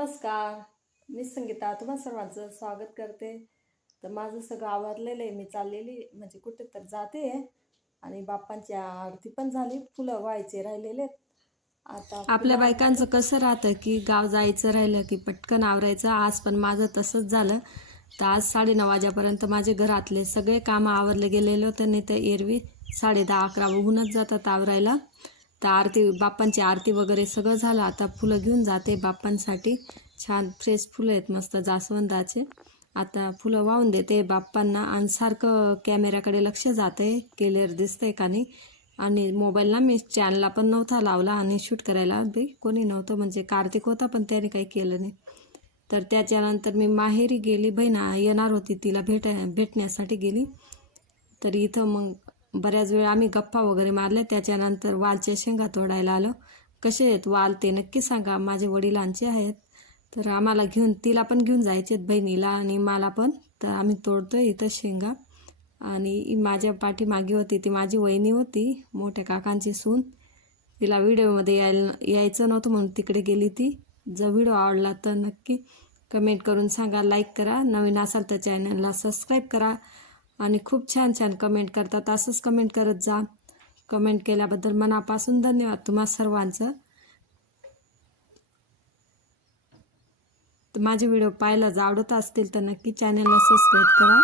नमस्कार. मी संगीता तुम्हा सर्वांचं स्वागत करते. तर माझं सगळं आवरलेलं आहे. मी चाललेली म्हणजे कुठे तर जाते आणि बाप्पांची आरती पण झाली. फुलं व्हायचे राहिलेले आहेत. आता आपल्या बायकांचं कसं राहतं की गाव जायचं राहिलं की पटकन आवरायचं. आज पण माझं तसंच झालं. तर आज 9:30 वाजेपर्यंत माझे घरातले सगळे कामं आवरले गेलेले होते. नाही तर एरवी 10:30-11 होऊनच जातात आवरायला. तर बाप्पांची आरती वगैरे सगळं झालं. आता फुलं घेऊन जाते बाप्पांसाठी. छान फ्रेश फुलं आहेत मस्त जास्वंदाचे. आता फुलं वाहून देते बाप्पांना आणि सारखं कॅमेऱ्याकडे लक्ष जाते क्लिअर दिसतंय का नाही. आणि मोबाईलला मी चॅनलला पण नव्हता लावला आणि शूट करायला बी कोणी नव्हतं. म्हणजे कार्तिक होता पण त्याने काही केलं नाही. तर त्याच्यानंतर मी माहेरी गेली. बहीण येणार होती, तिला भेटण्यासाठी गेली. तर इथं मग बऱ्याच वेळ आम्ही गप्पा वगैरे मारल्या. त्याच्यानंतर वालच्या शेंगा तोडायला आलो. कसे आहेत वाल ते नक्की सांगा. माझे वडिलांचे आहेत. तर आम्हाला तिला पण घेऊन जायचे आहेत बहिणीला आणि मला पण. तर आम्ही तोडतोय इथं शेंगा. आणि माझ्या पाठीमागे होती ती माझी वहिनी होती, मोठ्या काकांची सून. तिला व्हिडिओमध्ये यायचं नव्हतं म्हणून तिकडे गेली ती. जर व्हिडिओ आवडला तर नक्की कमेंट करून सांगा, लाईक करा. नवीन असाल तर चॅनलला सबस्क्राईब करा. आणि खूप छान छान कमेंट करतात, असंच कमेंट करत जा. कमेंट केल्याबद्दल मनापासून धन्यवाद तुम्हा सर्वांचं. तर माझे व्हिडिओ पाहायला जर आवडत असतील तर नक्की चॅनलला सबस्क्राईब करा.